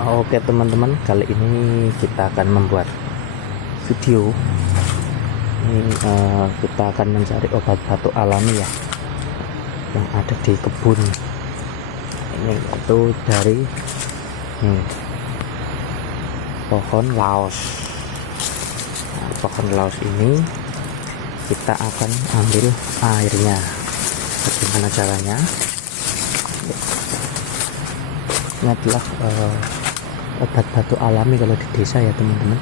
Oke teman-teman, kali ini kita akan membuat video ini. Kita akan mencari obat batuk alami ya, yang ada di kebun ini, itu dari pohon laos. Pohon laos ini kita akan ambil airnya. Bagaimana caranya? Ini adalah obat batuk alami kalau di desa ya teman-teman.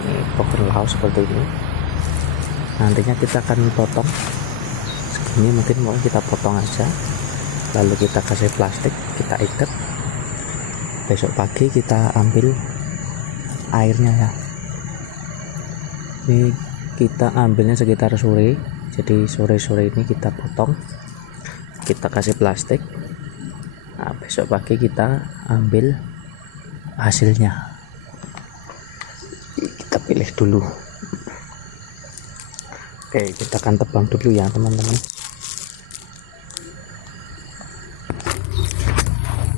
Ini pohon laos seperti ini. Nantinya kita akan potong segini, mungkin mau kita potong aja, lalu kita kasih plastik, kita ikat. Besok pagi kita ambil airnya ya. Ini kita ambilnya sekitar sore, jadi sore-sore ini kita potong, kita kasih plastik. Nah, besok pagi kita ambil hasilnya, kita pilih dulu. Oke, kita akan tebang dulu ya teman-teman.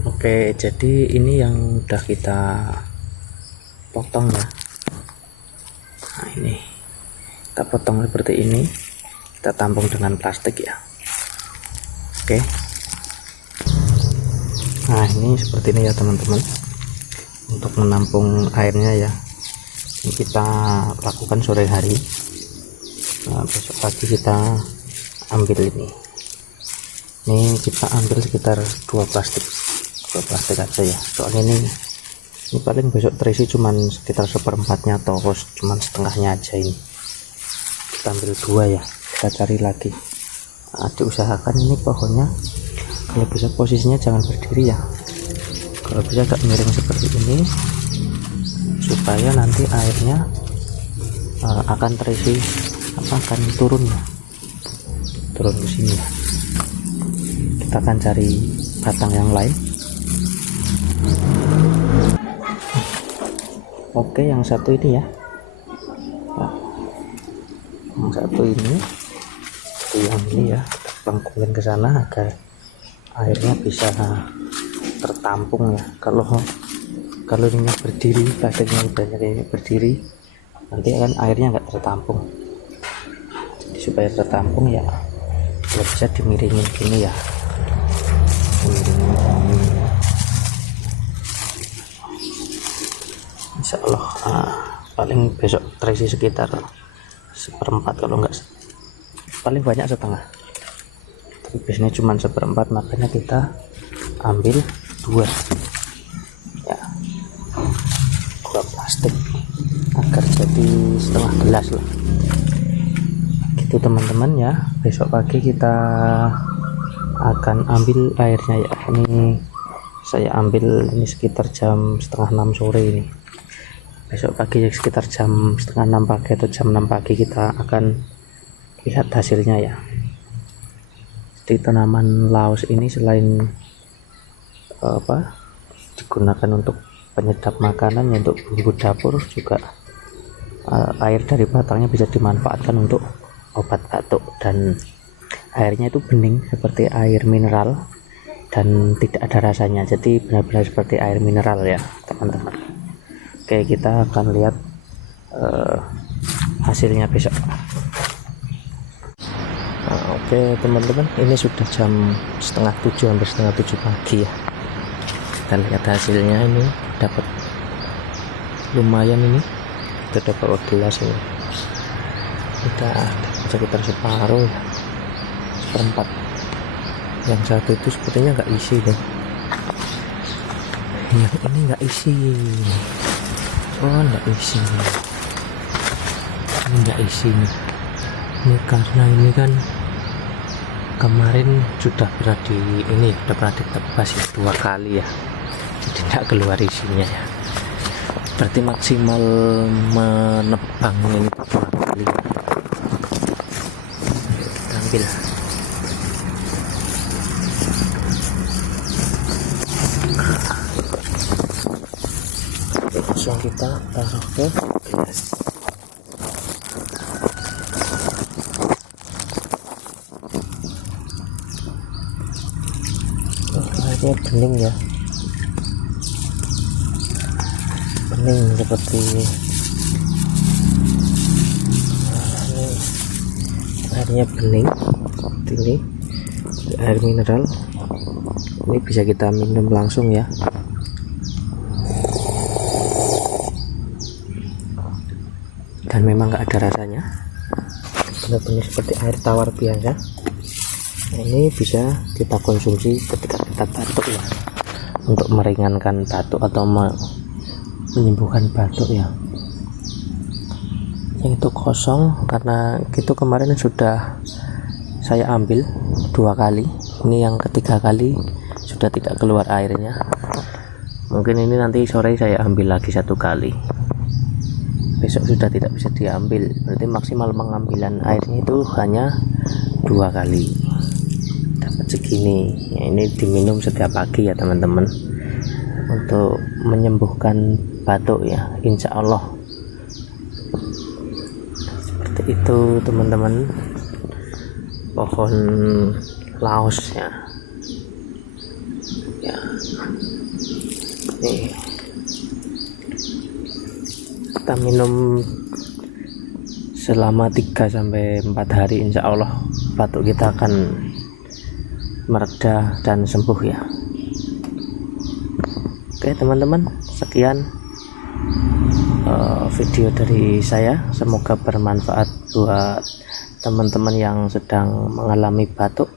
Oke, jadi ini yang udah kita potong ya. Nah, ini kita potong seperti ini, kita tampung dengan plastik ya. Oke. Nah, ini seperti ini ya teman-teman, untuk menampung airnya ya. Ini kita lakukan sore hari. Nah, besok pagi kita ambil ini kita ambil sekitar dua plastik aja ya, soalnya ini paling besok terisi cuman sekitar seperempatnya atau cuman setengahnya aja. Ini kita ambil dua ya, kita cari lagi. Nah, diusahakan ini pohonnya kalau bisa posisinya jangan berdiri ya, kalau bisa agak miring seperti ini, supaya nanti airnya akan terisi, akan turun ke sini ya. Kita akan cari batang yang lain. Oke, yang satu ini ya. Nah, yang satu ini, yang ini ya, kita ke sana agar airnya bisa tertampung ya. Kalau ini berdiri, plastiknya udah berdiri, nanti kan airnya nggak tertampung. Jadi supaya tertampung ya, kalau bisa dimiringin gini ya. Insya Allah paling besok terisi sekitar seperempat, kalau enggak paling banyak setengah, tapi biasanya cuma seperempat, makanya kita ambil dua ya, dua plastik agar jadi setengah gelas lah gitu teman-teman ya. Besok pagi kita akan ambil airnya ya. Ini saya ambil ini sekitar jam setengah 6 sore ini. Besok pagi sekitar jam setengah 6 pagi atau jam 6 pagi kita akan lihat hasilnya ya. Di tanaman laos ini selain digunakan untuk penyedap makanan ya, untuk bumbu dapur juga, air dari batangnya bisa dimanfaatkan untuk obat batuk, dan airnya itu bening seperti air mineral dan tidak ada rasanya, jadi benar-benar seperti air mineral ya teman-teman. Oke, kita akan lihat hasilnya besok. Nah, oke teman-teman, ini sudah jam setengah 7, hampir setengah 7 pagi ya. Kita lihat hasilnya, ini dapat lumayan, ini kita dapat gelas ini, kita sekitar separuh ya, seperempat. Yang satu itu sepertinya nggak isi deh, yang ini nggak isi. Nggak isi, ini nggak isi nih. Ini karena ini kan kemarin sudah pernah ditebas ya 2 kali ya, jadi tidak keluar isinya ya. Berarti maksimal menebang ini 2 kali ya. Kita ambil. Langsung kita taruh ke gelas. Airnya bening ya. bening seperti ini airnya bening seperti ini, air mineral. Ini bisa kita minum langsung ya. Dan memang nggak ada rasanya, benar-benar seperti air tawar biasa. Nah, ini bisa kita konsumsi ketika kita batuk ya, untuk meringankan batuk atau menyembuhkan batuk ya. Yang itu kosong karena itu kemarin sudah saya ambil 2 kali. Ini yang ketiga kali sudah tidak keluar airnya. Mungkin ini nanti sore saya ambil lagi 1 kali. Besok sudah tidak bisa diambil, berarti maksimal pengambilan airnya itu hanya 2 kali, dapat segini ya. Ini diminum setiap pagi ya teman-teman, untuk menyembuhkan batuk ya, insya Allah. Seperti itu teman-teman, pohon laos ya. Nih, kita minum selama 3-4 hari, insya Allah batuk kita akan mereda dan sembuh ya. Oke teman-teman, sekian video dari saya, semoga bermanfaat buat teman-teman yang sedang mengalami batuk.